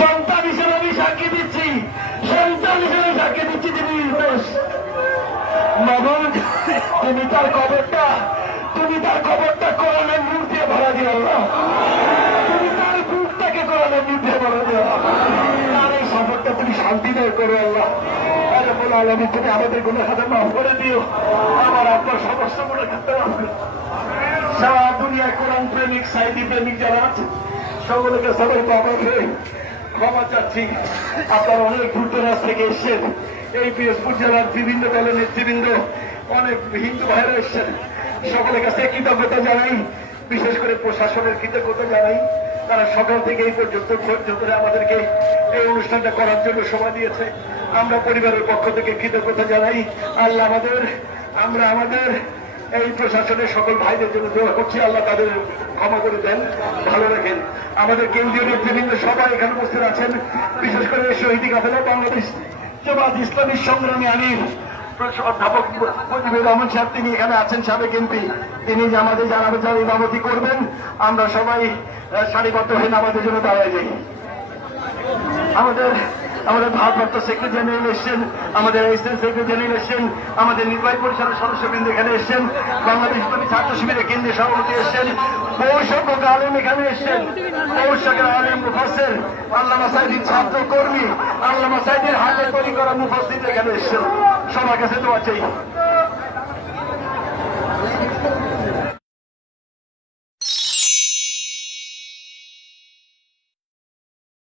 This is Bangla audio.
সন্তান হিসেবে আমি সাক্ষী দিচ্ছি। সন্তান হিসেবে সাক্ষী দিচ্ছি তিনি নির্দোষ মামুদ তুমি তার খবরটা তুমি তার খবরটা কোরআনের মুখ দিয়ে ভরা দিও আল্লাহ। তুমি তার বুকটাকে কোরআনের মুখ দিয়ে ভরা দিও তার এই সফরটা তুমি শান্তিময় করো আল্লাহ। তুমি আমাদের কোনো হাতে মাফ করে দিও। আমার আপনার সমস্তগুলো ক্ষেত্রে মাফ করো সারা দুনিয়ায় কোরআন প্রেমিক, সাইদি প্রেমিক যারা আছে, সকলকে সবাই বাবা ক্ষমা চাচ্ছি আপনারা অনেক দূর দূরাজ থেকে এসছেন। এই পিরোজপুর জেলার বিভিন্ন দলের নেতৃবৃন্দ, অনেক হিন্দু ভাইরা এসছেন। সকলের কাছে কৃতজ্ঞতা জানাই। বিশেষ করে প্রশাসনের কৃতজ্ঞতা জানাই। তারা সকাল থেকে এই পর্যন্ত, ধৈর্য ধরে আমাদেরকে এই অনুষ্ঠানটা করার জন্য সময় দিয়েছে। আমরা পরিবারের পক্ষ থেকে কৃতজ্ঞতা জানাই। আল্লাহ আমাদের, আমরা আমাদের এই প্রশাসনের সকল ভাইদের জন্য দোয়া করছি, আল্লাহ তাদের ক্ষমা করে দেন, ভালো রাখেন। আমাদের কেন্দ্রীয় নেতৃবৃন্দ সবাই এখানে উপস্থিত আছেন। বিশেষ করে শহীদ কাফেলা বাংলাদেশ জামাত ইসলামী সংগ্রামী আমির অধ্যাপক মুজিবুর রহমান সাহেব, তিনি এখানে আছেন, সাবেক এমপি। তিনি আমাদের জানাবে যারা ইমামতি করবেন। আমরা সবাই সারিবদ্ধ হয়ে নামাজের জন্য দাঁড়ায় যাই। আমাদের আমাদের ভারপ্রাপ্ত সেক্রেটারি জেনারেল এসছেন, আমাদের অ্যাসিস্ট্যান্ট সেক্রেটারি জেনারেল এসছেন, আমাদের নির্বাহী পরিষদের সদস্যবৃন্দ এখানে এসছেন, বাংলাদেশ ইসলামী ছাত্র শিবিরের কেন্দ্রীয় সভাপতি এসছেন সংখ্যক আলেম এখানে এসছেন সংখ্যক আলেম মুফাসের আল্লামা সাইদির ছাত্র কর্মী, আল্লামা সাইদির হাতে তৈরি করা মুফাসিদ এখানে এসছেন। সবার কাছে তো আছেই